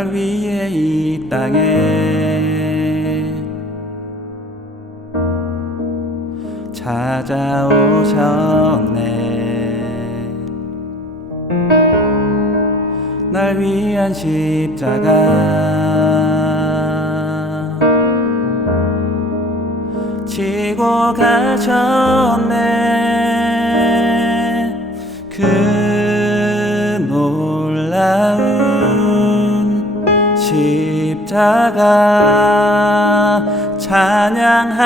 날 위해 이 땅에. 찾아오셨네. 날 위한 십자가. 지고 가셨네 십자가 찬양하리라.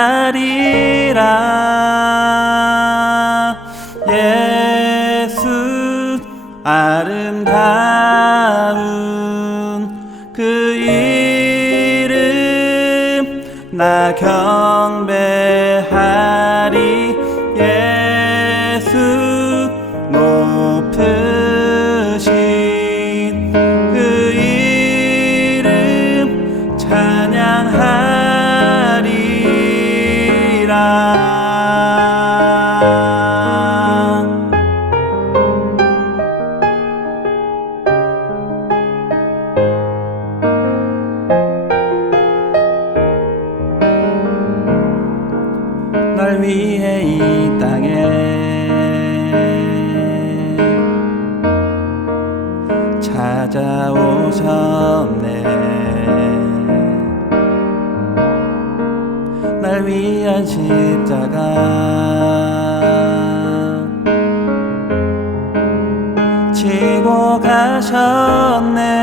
예수 아름다운 그 이름 나 경배 날 위한 십자가. 지고 가셨네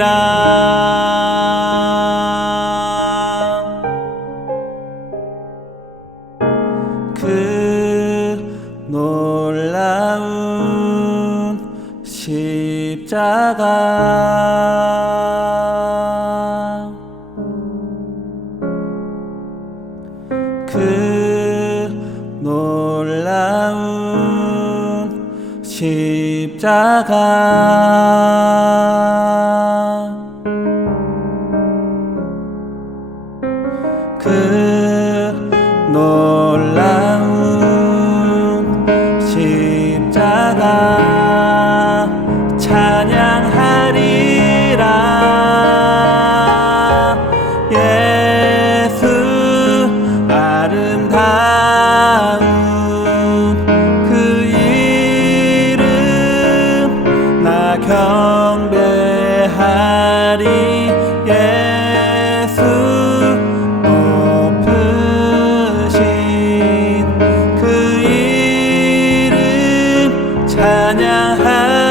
찬양하리라 그 놀라운 십자가. 그 놀라운 십자가 놀라운 십자가 찬양하리라. 예수 아름다운 그 이름 나 경배하리 찬양하